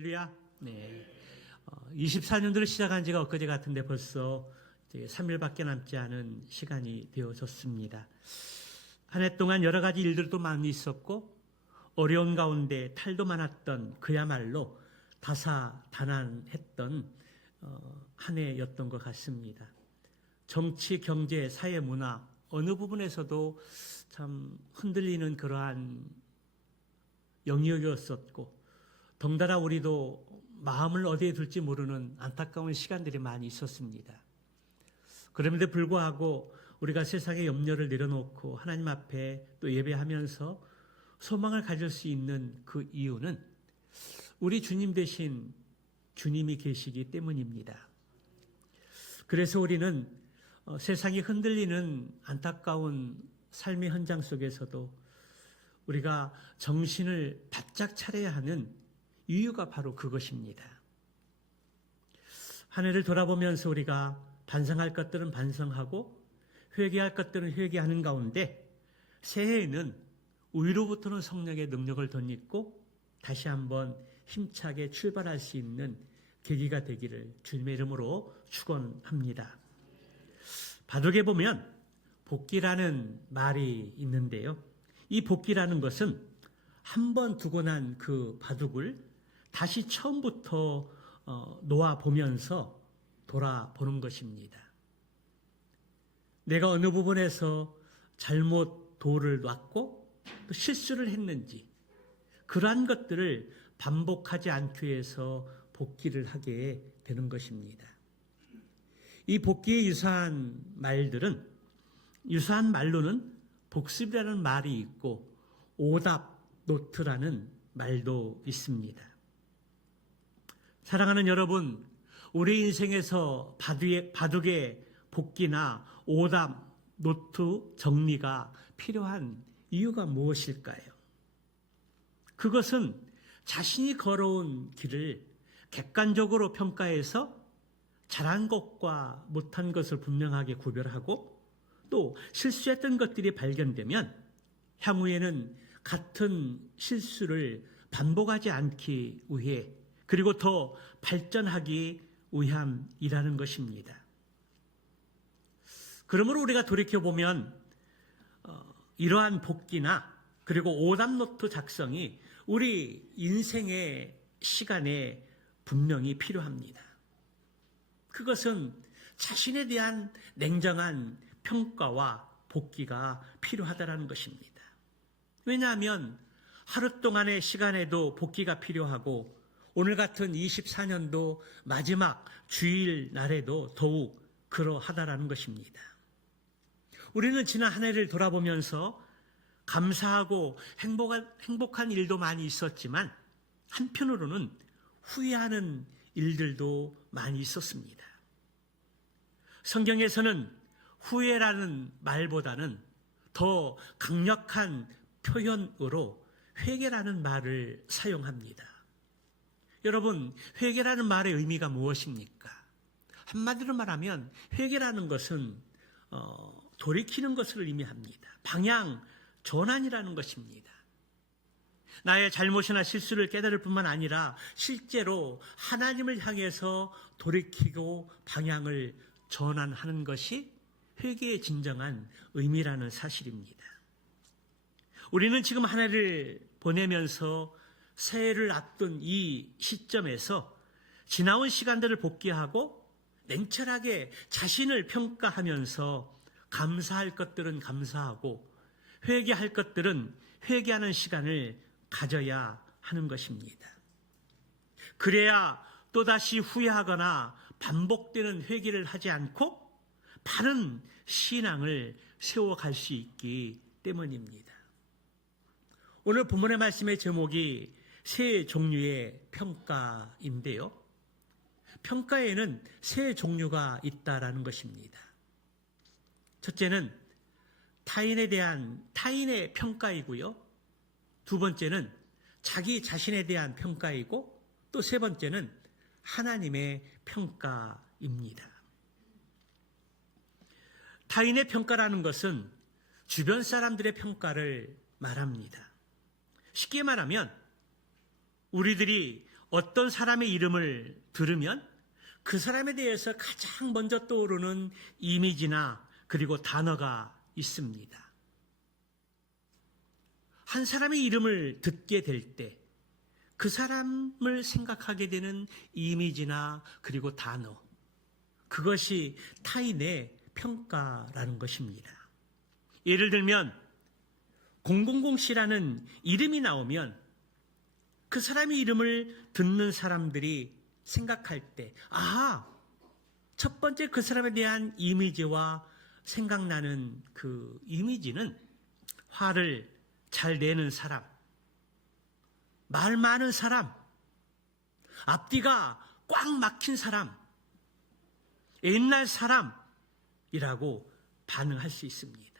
할렐루야. 네. 24년도를 시작한 지가 엊그제 같은데 벌써 이제 3일밖에 남지 않은 시간이 되어졌습니다. 한 해 동안 여러 가지 일들도 많이 있었고 어려운 가운데 탈도 많았던 그야말로 다사다난했던 한 해였던 것 같습니다. 정치, 경제, 사회, 문화 어느 부분에서도 참 흔들리는 그러한 영역이었었고 덩달아 우리도 마음을 어디에 둘지 모르는 안타까운 시간들이 많이 있었습니다. 그럼에도 불구하고 우리가 세상의 염려를 내려놓고 하나님 앞에 또 예배하면서 소망을 가질 수 있는 그 이유는 우리 주님 대신 주님이 계시기 때문입니다. 그래서 우리는 세상이 흔들리는 안타까운 삶의 현장 속에서도 우리가 정신을 바짝 차려야 하는 이유가 바로 그것입니다. 한 해를 돌아보면서 우리가 반성할 것들은 반성하고 회개할 것들은 회개하는 가운데 새해에는 위로부터는 성령의 능력을 덧입고 다시 한번 힘차게 출발할 수 있는 계기가 되기를 주님의 이름으로 축원합니다. 바둑에 보면 복기라는 말이 있는데요. 이 복기라는 것은 한 번 두고 난 그 바둑을 다시 처음부터 놓아보면서 돌아보는 것입니다. 내가 어느 부분에서 잘못 도를 놨고 또 실수를 했는지 그러한 것들을 반복하지 않기 위해서 복기를 하게 되는 것입니다. 이 복기에 유사한 말로는 복습이라는 말이 있고 오답 노트라는 말도 있습니다. 사랑하는 여러분, 우리 인생에서 바둑의 복기나 오답 노트 정리가 필요한 이유가 무엇일까요? 그것은 자신이 걸어온 길을 객관적으로 평가해서 잘한 것과 못한 것을 분명하게 구별하고 또 실수했던 것들이 발견되면 향후에는 같은 실수를 반복하지 않기 위해 그리고 더 발전하기 위함이라는 것입니다. 그러므로 우리가 돌이켜보면 이러한 복기나 그리고 오답노트 작성이 우리 인생의 시간에 분명히 필요합니다. 그것은 자신에 대한 냉정한 평가와 복기가 필요하다는 것입니다. 왜냐하면 하루 동안의 시간에도 복기가 필요하고 오늘 같은 24년도 마지막 주일 날에도 더욱 그러하다라는 것입니다. 우리는 지난 한 해를 돌아보면서 감사하고 행복한 일도 많이 있었지만 한편으로는 후회하는 일들도 많이 있었습니다. 성경에서는 후회라는 말보다는 더 강력한 표현으로 회개라는 말을 사용합니다. 여러분, 회개라는 말의 의미가 무엇입니까? 한마디로 말하면 회개라는 것은 돌이키는 것을 의미합니다. 방향 전환이라는 것입니다. 나의 잘못이나 실수를 깨달을 뿐만 아니라 실제로 하나님을 향해서 돌이키고 방향을 전환하는 것이 회개의 진정한 의미라는 사실입니다. 우리는 지금 한 해를 보내면서 새해를 앞둔 이 시점에서 지나온 시간들을 복귀하고 냉철하게 자신을 평가하면서 감사할 것들은 감사하고 회개할 것들은 회개하는 시간을 가져야 하는 것입니다. 그래야 또다시 후회하거나 반복되는 회개를 하지 않고 바른 신앙을 세워갈 수 있기 때문입니다. 오늘 본문의 말씀의 제목이 세 종류의 평가인데요. 평가에는 세 종류가 있다라는 것입니다. 첫째는 타인에 대한 타인의 평가이고요. 두 번째는 자기 자신에 대한 평가이고 또 세 번째는 하나님의 평가입니다. 타인의 평가라는 것은 주변 사람들의 평가를 말합니다. 쉽게 말하면 우리들이 어떤 사람의 이름을 들으면 그 사람에 대해서 가장 먼저 떠오르는 이미지나 그리고 단어가 있습니다. 한 사람의 이름을 듣게 될 때 그 사람을 생각하게 되는 이미지나 그리고 단어, 그것이 타인의 평가라는 것입니다. 예를 들면 000C라는 이름이 나오면 그 사람의 이름을 듣는 사람들이 생각할 때, 첫 번째 그 사람에 대한 이미지와 생각나는 그 이미지는 화를 잘 내는 사람, 말 많은 사람, 앞뒤가 꽉 막힌 사람, 옛날 사람이라고 반응할 수 있습니다.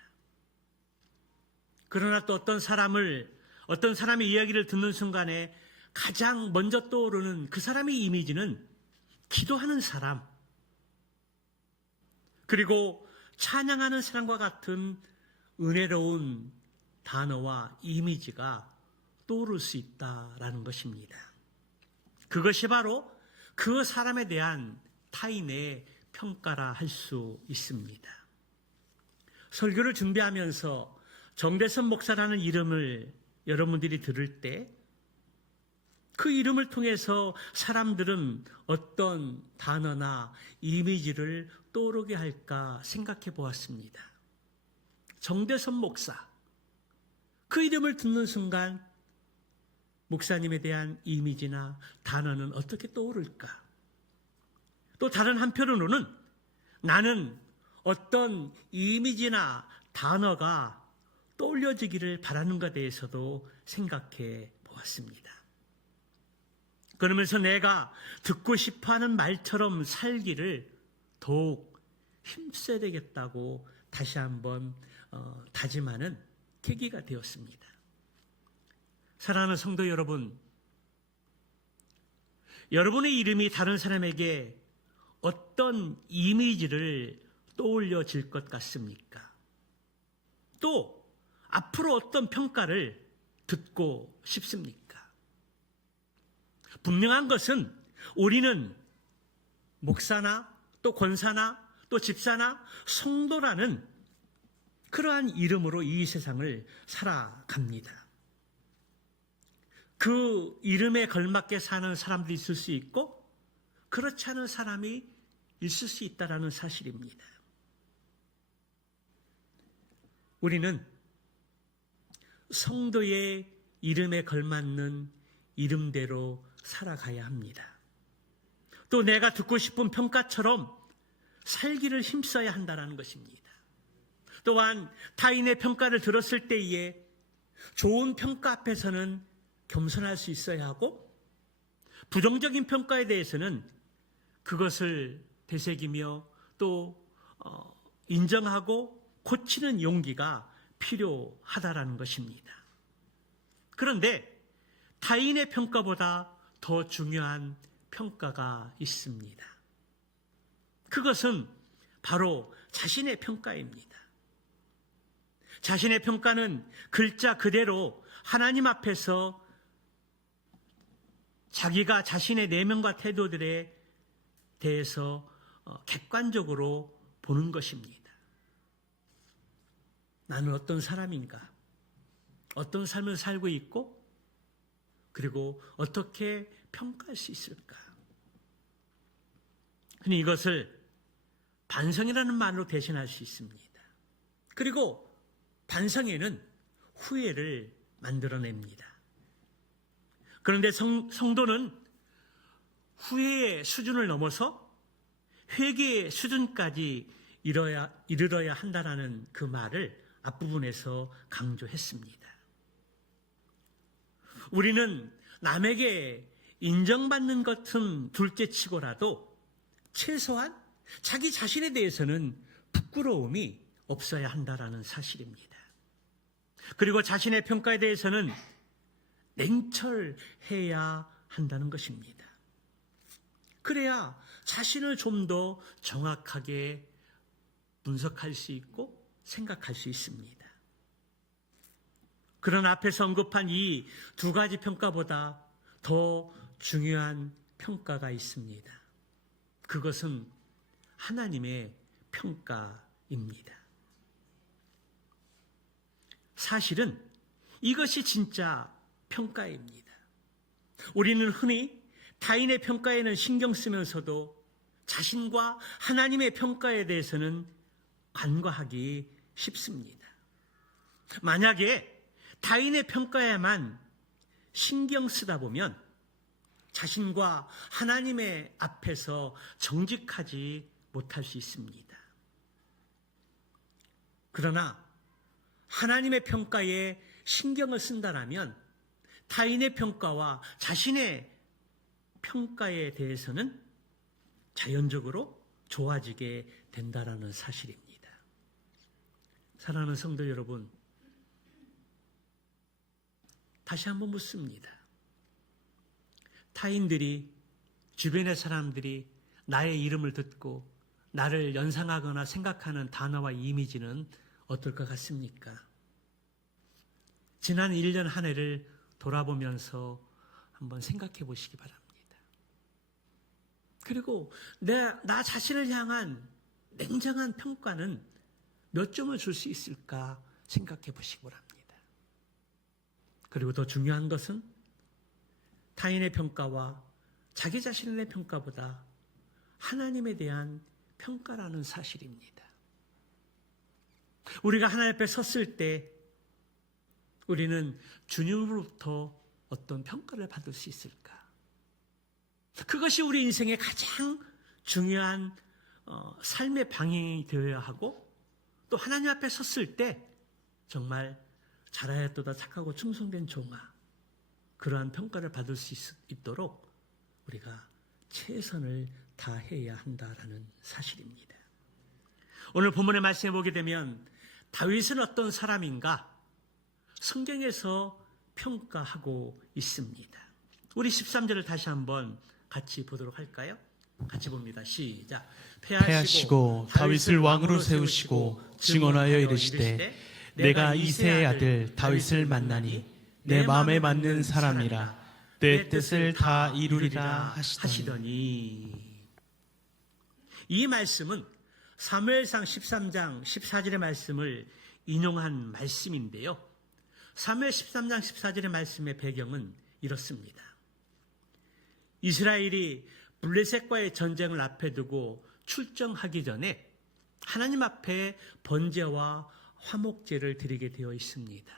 그러나 또 어떤 사람의 이야기를 듣는 순간에 가장 먼저 떠오르는 그 사람의 이미지는 기도하는 사람, 그리고 찬양하는 사람과 같은 은혜로운 단어와 이미지가 떠오를 수 있다라는 것입니다. 그것이 바로 그 사람에 대한 타인의 평가라 할 수 있습니다. 설교를 준비하면서 정대선 목사라는 이름을 여러분들이 들을 때 그 이름을 통해서 사람들은 어떤 단어나 이미지를 떠오르게 할까 생각해 보았습니다. 정대선 목사, 그 이름을 듣는 순간 목사님에 대한 이미지나 단어는 어떻게 떠오를까? 또 다른 한편으로는 나는 어떤 이미지나 단어가 떠올려지기를 바라는가에 대해서도 생각해 보았습니다. 그러면서 내가 듣고 싶어하는 말처럼 살기를 더욱 힘써야 되겠다고 다시 한번 다짐하는 계기가 되었습니다. 사랑하는 성도 여러분, 여러분의 이름이 다른 사람에게 어떤 이미지를 떠올려질 것 같습니까? 또 앞으로 어떤 평가를 듣고 싶습니까? 분명한 것은 우리는 목사나 또 권사나 또 집사나 성도라는 그러한 이름으로 이 세상을 살아갑니다. 그 이름에 걸맞게 사는 사람도 있을 수 있고 그렇지 않은 사람이 있을 수 있다는 사실입니다. 우리는 성도의 이름에 걸맞는 이름대로 살아가야 합니다. 또 내가 듣고 싶은 평가처럼 살기를 힘써야 한다는 것입니다. 또한 타인의 평가를 들었을 때에 좋은 평가 앞에서는 겸손할 수 있어야 하고 부정적인 평가에 대해서는 그것을 되새기며 또 인정하고 고치는 용기가 필요하다라는 것입니다. 그런데 타인의 평가보다 더 중요한 평가가 있습니다. 그것은 바로 자신의 평가입니다. 자신의 평가는 글자 그대로 하나님 앞에서 자기가 자신의 내면과 태도들에 대해서 객관적으로 보는 것입니다. 나는 어떤 사람인가? 어떤 삶을 살고 있고 그리고 어떻게 평가할 수 있을까? 흔히 이것을 반성이라는 말로 대신할 수 있습니다. 그리고 반성에는 후회를 만들어냅니다. 그런데 성도는 후회의 수준을 넘어서 회개의 수준까지 이르러야 한다는 그 말을 앞부분에서 강조했습니다. 우리는 남에게 인정받는 것은 둘째치고라도 최소한 자기 자신에 대해서는 부끄러움이 없어야 한다는 사실입니다. 그리고 자신의 평가에 대해서는 냉철해야 한다는 것입니다. 그래야 자신을 좀 더 정확하게 분석할 수 있고 생각할 수 있습니다. 그런 앞에서 언급한 이 두 가지 평가보다 더 중요한 평가가 있습니다. 그것은 하나님의 평가입니다. 사실은 이것이 진짜 평가입니다. 우리는 흔히 타인의 평가에는 신경 쓰면서도 자신과 하나님의 평가에 대해서는 간과하기 쉽습니다. 만약에 타인의 평가에만 신경 쓰다 보면 자신과 하나님의 앞에서 정직하지 못할 수 있습니다. 그러나 하나님의 평가에 신경을 쓴다면 타인의 평가와 자신의 평가에 대해서는 자연적으로 좋아지게 된다는 사실입니다. 사랑하는 성도 여러분, 다시 한번 묻습니다. 타인들이, 주변의 사람들이 나의 이름을 듣고 나를 연상하거나 생각하는 단어와 이미지는 어떨 것 같습니까? 지난 1년 한 해를 돌아보면서 한번 생각해 보시기 바랍니다. 그리고 나 자신을 향한 냉정한 평가는 몇 점을 줄 수 있을까 생각해 보시기 바랍니다. 그리고 더 중요한 것은 타인의 평가와 자기 자신의 평가보다 하나님에 대한 평가라는 사실입니다. 우리가 하나님 앞에 섰을 때 우리는 주님으로부터 어떤 평가를 받을 수 있을까? 그것이 우리 인생의 가장 중요한 삶의 방향이 되어야 하고, 또 하나님 앞에 섰을 때 정말 잘하였도다 착하고 충성된 종아, 그러한 평가를 받을 수 있도록 우리가 최선을 다해야 한다라는 사실입니다. 오늘 본문의 말씀에 보게 되면 다윗은 어떤 사람인가 성경에서 평가하고 있습니다. 우리 13절을 다시 한번 같이 보도록 할까요? 같이 봅니다. 시작. 패하시고 다윗을 왕으로 세우시고 증언하여 이르시되 내가 이새의 아들 다윗을 만나니 내 마음에 맞는 사람이라 내 뜻을 다 이루리라 하시더니. 이 말씀은 사무엘상 13장 14절의 말씀을 인용한 말씀인데요. 사무엘 13장 14절의 말씀의 배경은 이렇습니다. 이스라엘이 블레셋과의 전쟁을 앞에 두고 출정하기 전에 하나님 앞에 번제와 화목제를 드리게 되어 있습니다.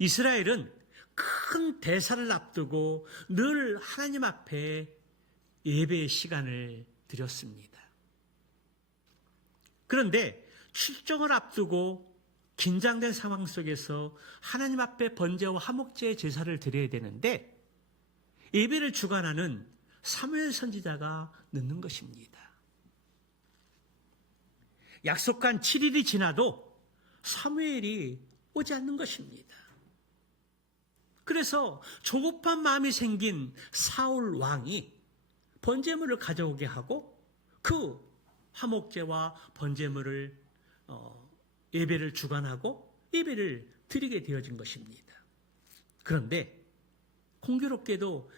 이스라엘은 큰 대사를 앞두고 늘 하나님 앞에 예배의 시간을 드렸습니다. 그런데 출정을 앞두고 긴장된 상황 속에서 하나님 앞에 번제와 화목제의 제사를 드려야 되는데 예배를 주관하는 사무엘 선지자가 늦는 것입니다. 약속한 7일이 지나도 사무엘이 오지 않는 것입니다. 그래서 조급한 마음이 생긴 사울 왕이 번제물을 가져오게 하고 그 화목제와 번제물을 예배를 주관하고 예배를 드리게 되어진 것입니다. 그런데 공교롭게도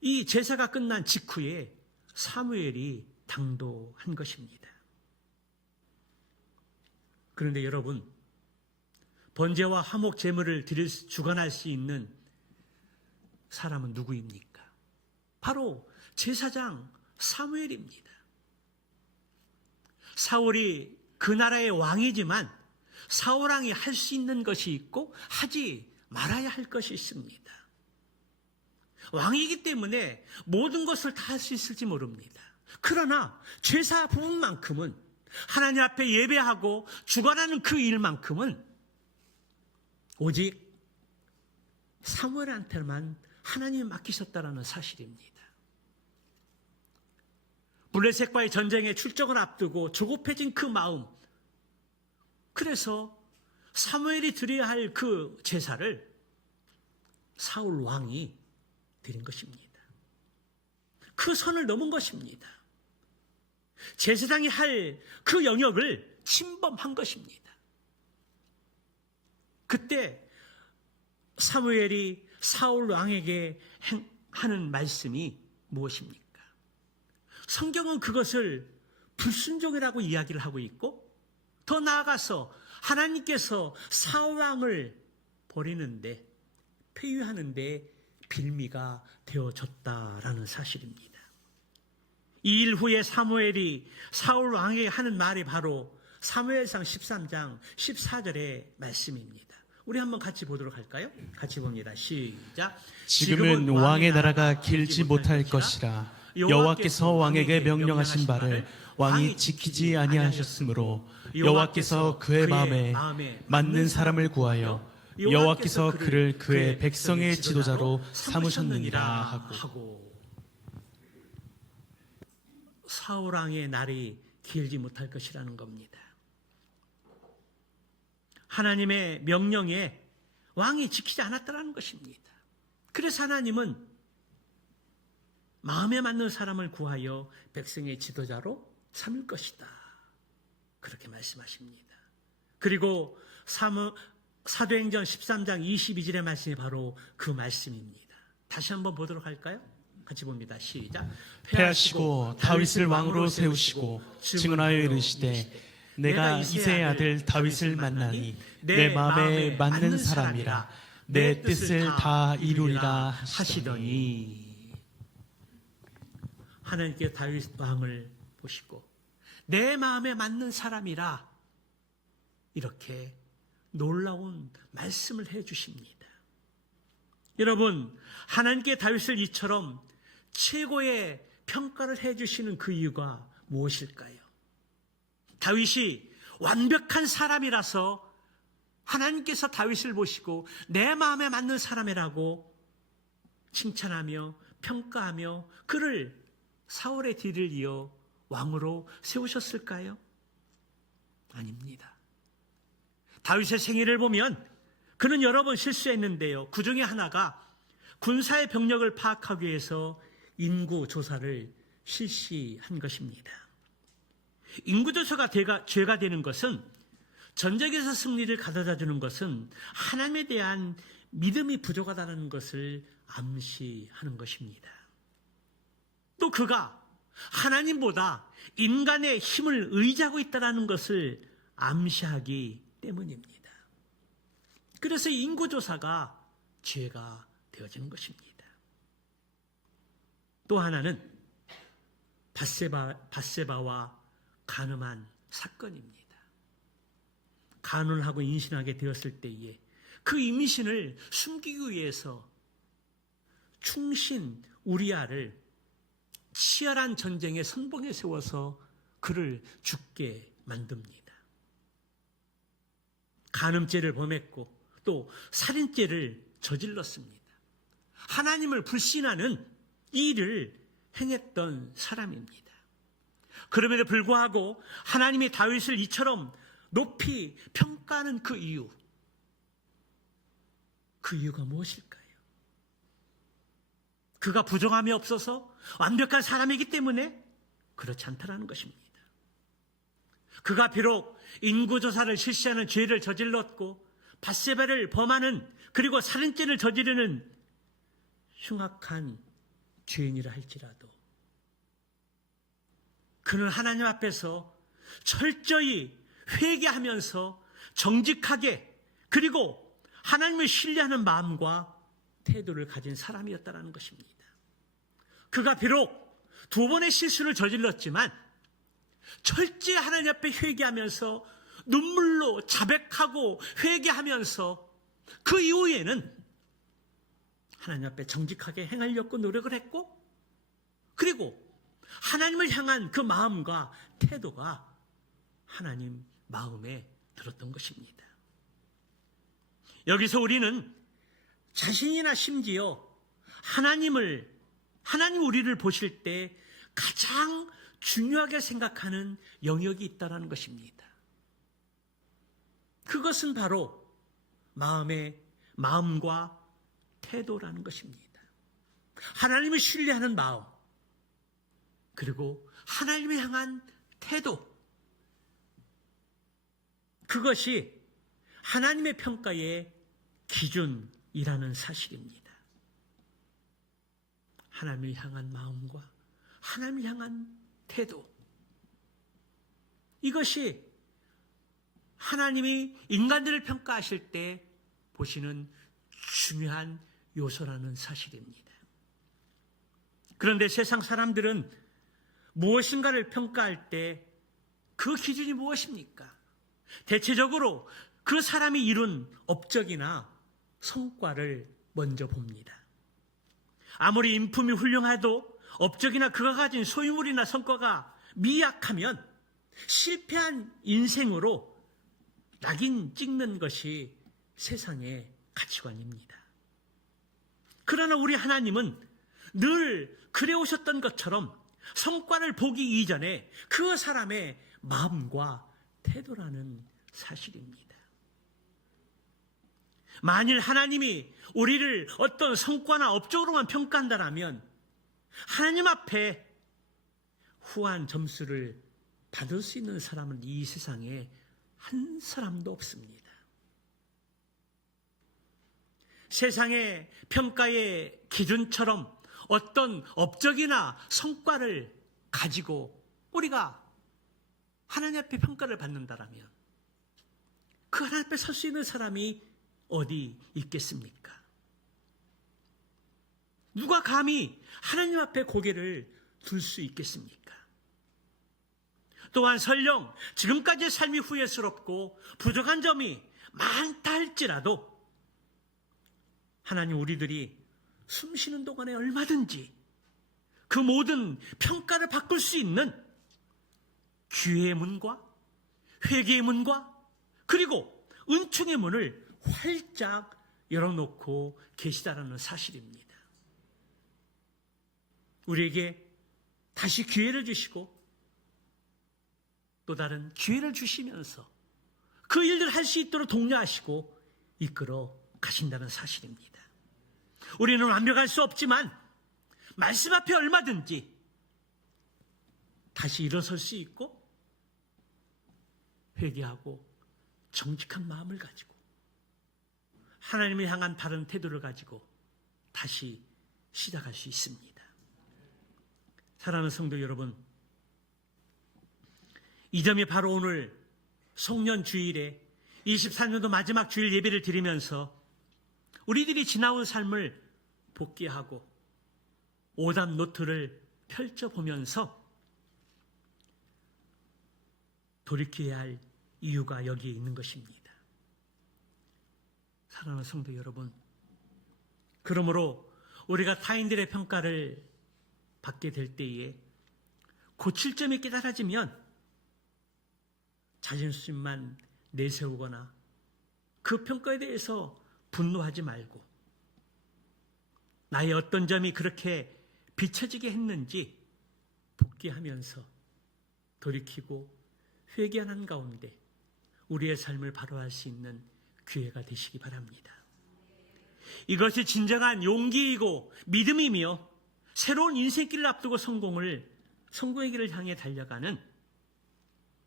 이 제사가 끝난 직후에 사무엘이 당도한 것입니다. 그런데 여러분, 번제와 화목 제물을 주관할 수 있는 사람은 누구입니까? 바로 제사장 사무엘입니다. 사울이 그 나라의 왕이지만 사울 왕이 할 수 있는 것이 있고 하지 말아야 할 것이 있습니다. 왕이기 때문에 모든 것을 다 할 수 있을지 모릅니다. 그러나 제사 부분만큼은 하나님 앞에 예배하고 주관하는 그 일만큼은 오직 사무엘한테만 하나님이 맡기셨다는 사실입니다. 블레셋과의 전쟁에 출정을 앞두고 조급해진 그 마음, 그래서 사무엘이 드려야 할 그 제사를 사울 왕이 드린 것입니다. 그 선을 넘은 것입니다. 제사장이 할 그 영역을 침범한 것입니다. 그때 사무엘이 사울 왕에게 하는 말씀이 무엇입니까? 성경은 그것을 불순종이라고 이야기를 하고 있고, 더 나아가서 하나님께서 사울 왕을 버리는데, 폐위하는데 빌미가 되어졌다라는 사실입니다. 이 일 후에 사무엘이 사울 왕에게 하는 말이 바로 사무엘상 13장 14절의 말씀입니다. 우리 한번 같이 보도록 할까요? 같이 봅니다. 시작. 지금은 왕의 나라가 길지 못할 것이라. 여호와께서 왕에게 명령하신 바를 왕이 지키지 아니하셨으므로 여호와께서 그의 마음에 맞는 사람을 구하여 여호와께서 그를 그의 백성의 지도자로 삼으셨느니라 하고. 사울 왕의 날이 길지 못할 것이라는 겁니다. 하나님의 명령에 왕이 지키지 않았다는 것입니다. 그래서 하나님은 마음에 맞는 사람을 구하여 백성의 지도자로 삼을 것이다, 그렇게 말씀하십니다. 그리고 사도행전 13장 22절의 말씀이 바로 그 말씀입니다. 다시 한번 보도록 할까요? 같이 봅니다. 시작. 패하시고 다윗을 왕으로 세우시고 증언하여 이르시되 내가 이새의 아들 다윗을 만나니 내 마음에 맞는 사람이라 내 뜻을 다 이루리라 하시더니. 하나님께 다윗 왕을 보시고 내 마음에 맞는 사람이라, 이렇게 놀라운 말씀을 해 주십니다. 여러분, 하나님께 다윗을 이처럼 최고의 평가를 해 주시는 그 이유가 무엇일까요? 다윗이 완벽한 사람이라서 하나님께서 다윗을 보시고 내 마음에 맞는 사람이라고 칭찬하며 평가하며 그를 사울의 뒤를 이어 왕으로 세우셨을까요? 아닙니다. 다윗의 생애를 보면 그는 여러 번 실수했는데요, 그 중에 하나가 군사의 병력을 파악하기 위해서 인구 조사를 실시한 것입니다. 인구 조사가 죄가 되는 것은, 전쟁에서 승리를 가져다 주는 것은 하나님에 대한 믿음이 부족하다는 것을 암시하는 것입니다. 또 그가 하나님보다 인간의 힘을 의지하고 있다는 것을 암시하기 때문입니다. 그래서 인구조사가 죄가 되어지는 것입니다. 또 하나는 밧세바와 간음한 사건입니다. 간음을 하고 임신하게 되었을 때에 그 임신을 숨기기 위해서 충신 우리아를 치열한 전쟁의 선봉에 세워서 그를 죽게 만듭니다. 간음죄를 범했고 또 살인죄를 저질렀습니다. 하나님을 불신하는 이 일을 행했던 사람입니다. 그럼에도 불구하고 하나님이 다윗을 이처럼 높이 평가하는 그 이유가 무엇일까요? 그가 부정함이 없어서 완벽한 사람이기 때문에? 그렇지 않다는 것입니다. 그가 비록 인구조사를 실시하는 죄를 저질렀고 밧세바를 범하는, 그리고 살인죄를 저지르는 흉악한 죄인이라 할지라도 그는 하나님 앞에서 철저히 회개하면서 정직하게, 그리고 하나님을 신뢰하는 마음과 태도를 가진 사람이었다는 것입니다. 그가 비록 2번의 실수를 저질렀지만 철저히 하나님 앞에 회개하면서 눈물로 자백하고 회개하면서 그 이후에는 하나님 앞에 정직하게 행하려고 노력을 했고, 그리고 하나님을 향한 그 마음과 태도가 하나님 마음에 들었던 것입니다. 여기서 우리는 자신이나 심지어 하나님 우리를 보실 때 가장 중요하게 생각하는 영역이 있다는 것입니다. 그것은 바로 마음과 태도라는 것입니다. 하나님을 신뢰하는 마음, 그리고 하나님을 향한 태도, 그것이 하나님의 평가의 기준이라는 사실입니다. 하나님을 향한 마음과 하나님을 향한 태도, 이것이 하나님이 인간들을 평가하실 때 보시는 중요한 요소라는 사실입니다. 그런데 세상 사람들은 무엇인가를 평가할 때 그 기준이 무엇입니까? 대체적으로 그 사람이 이룬 업적이나 성과를 먼저 봅니다. 아무리 인품이 훌륭해도 업적이나 그가 가진 소유물이나 성과가 미약하면 실패한 인생으로 낙인 찍는 것이 세상의 가치관입니다. 그러나 우리 하나님은 늘 그래오셨던 것처럼 성과를 보기 이전에 그 사람의 마음과 태도라는 사실입니다. 만일 하나님이 우리를 어떤 성과나 업적으로만 평가한다면 하나님 앞에 후한 점수를 받을 수 있는 사람은 이 세상에 한 사람도 없습니다. 세상의 평가의 기준처럼 어떤 업적이나 성과를 가지고 우리가 하나님 앞에 평가를 받는다라면 그 하나님 앞에 설 수 있는 사람이 어디 있겠습니까? 누가 감히 하나님 앞에 고개를 들 수 있겠습니까? 또한 설령 지금까지의 삶이 후회스럽고 부족한 점이 많다 할지라도 하나님 우리들이 숨 쉬는 동안에 얼마든지 그 모든 평가를 바꿀 수 있는 기회의 문과 회개의 문과 그리고 은총의 문을 활짝 열어놓고 계시다라는 사실입니다. 우리에게 다시 기회를 주시고 또 다른 기회를 주시면서 그 일들을 할 수 있도록 독려하시고 이끌어 가신다는 사실입니다. 우리는 완벽할 수 없지만 말씀 앞에 얼마든지 다시 일어설 수 있고 회개하고 정직한 마음을 가지고 하나님을 향한 바른 태도를 가지고 다시 시작할 수 있습니다. 사랑하는 성도 여러분, 이 점이 바로 오늘 송년 주일에 24년도 마지막 주일 예배를 드리면서 우리들이 지나온 삶을 복귀하고 오답 노트를 펼쳐보면서 돌이켜야 할 이유가 여기에 있는 것입니다. 사랑하는 성도 여러분, 그러므로 우리가 타인들의 평가를 받게 될 때에 고칠 점이 깨달아지면 자존심만 내세우거나 그 평가에 대해서 분노하지 말고 나의 어떤 점이 그렇게 비춰지게 했는지 복귀하면서 돌이키고 회개하는 가운데 우리의 삶을 바로할 수 있는 기회가 되시기 바랍니다. 이것이 진정한 용기이고 믿음이며 새로운 인생길을 앞두고 성공의 길을 향해 달려가는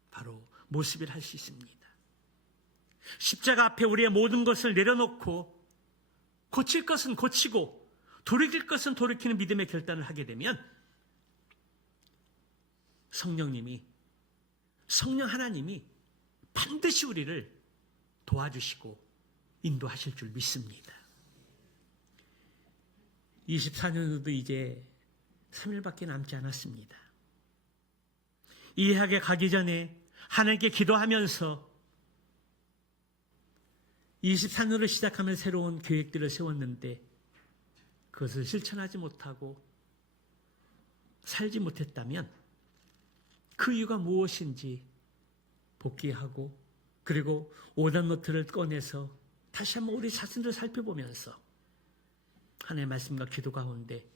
바로 모습을 할 수 있습니다. 십자가 앞에 우리의 모든 것을 내려놓고 고칠 것은 고치고 돌이킬 것은 돌이키는 믿음의 결단을 하게 되면 성령 하나님이 반드시 우리를 도와주시고 인도하실 줄 믿습니다. 24년도 이제 3일밖에 남지 않았습니다. 이 학에 가기 전에 하나님께 기도하면서 24년을 시작하면 새로운 계획들을 세웠는데 그것을 실천하지 못하고 살지 못했다면 그 이유가 무엇인지 복귀하고 그리고 오답노트를 꺼내서 다시 한번 우리 자신을 살펴보면서 하나님의 말씀과 기도 가운데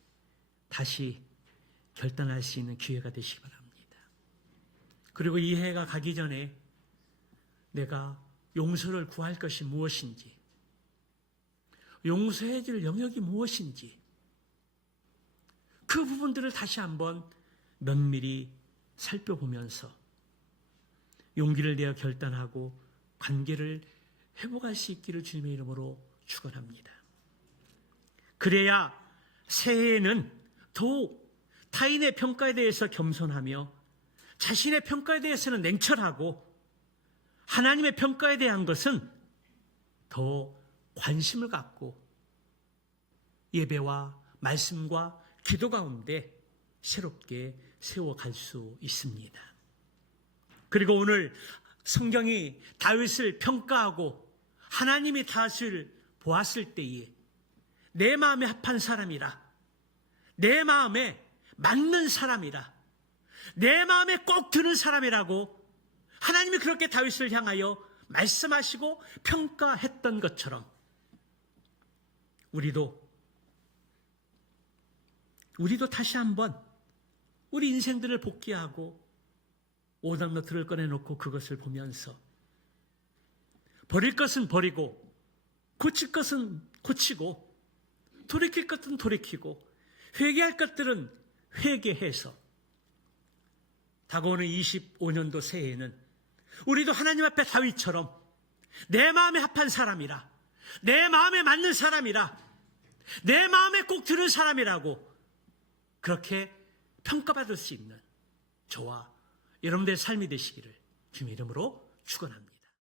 다시 결단할 수 있는 기회가 되시기 바랍니다. 그리고 이 해가 가기 전에 내가 용서를 구할 것이 무엇인지, 용서해야 될 영역이 무엇인지 그 부분들을 다시 한번 면밀히 살펴보면서 용기를 내어 결단하고 관계를 회복할 수 있기를 주님의 이름으로 축원합니다. 그래야 새해에는 더욱 타인의 평가에 대해서 겸손하며 자신의 평가에 대해서는 냉철하고 하나님의 평가에 대한 것은 더 관심을 갖고 예배와 말씀과 기도 가운데 새롭게 세워갈 수 있습니다. 그리고 오늘 성경이 다윗을 평가하고 하나님이 다윗을 보았을 때에 내 마음에 합한 사람이라, 내 마음에 맞는 사람이라, 내 마음에 꼭 드는 사람이라고 하나님이 그렇게 다윗을 향하여 말씀하시고 평가했던 것처럼 우리도 다시 한번 우리 인생들을 복귀하고 오답노트를 꺼내놓고 그것을 보면서 버릴 것은 버리고 고칠 것은 고치고 돌이킬 것은 돌이키고 회개할 것들은 회개해서 다가오는 25년도 새해에는 우리도 하나님 앞에 다윗처럼 내 마음에 합한 사람이라, 내 마음에 맞는 사람이라, 내 마음에 꼭 드는 사람이라고 그렇게 평가받을 수 있는 저와 여러분들의 삶이 되시기를 주님 이름으로 축원합니다.